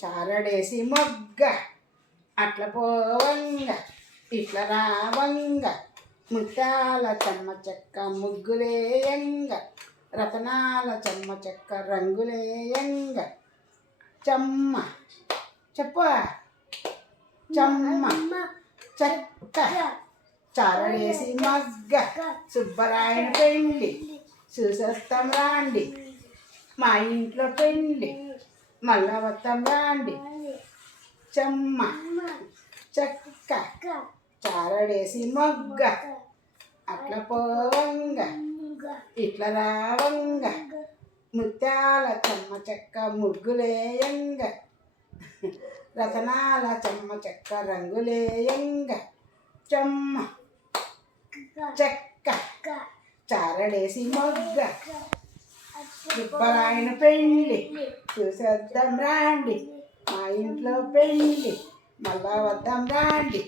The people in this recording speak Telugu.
చారడేసి మొగ్గ అట్ల పోవంగ ఇట్ల రావంగ ముత్యాల చెమ్మ చెక్క ముగ్గులేయంగ రతనాల చెమ్మ చెక్క రంగులేయంగ చెమ్మ చెప్ప చెమ్మ చెక్క చారడేసి మగ్గ సుబ్బరాయన పెళ్ళి చూసొస్తాం రాండి మా ఇంట్లో పెళ్ళి మళ్ళా వస్తాం రాండి చెమ్మ చెక్క చారడేసి మొగ్గ అట్ల పోవంగ ఇట్ల రావంగ ముత్యాల చెమ్మ చెక్క ముగ్గులేయంగ రతనాల చెమ్మ చెక్క రంగులేయంగ చెమ్మ చెక్క చారడేసి మొగ్గ సుబ్బరాయన పెళ్ళి చూసేద్దాం రాండి మా ఇంట్లో పెళ్ళి మళ్ళా వద్దాం రాండి.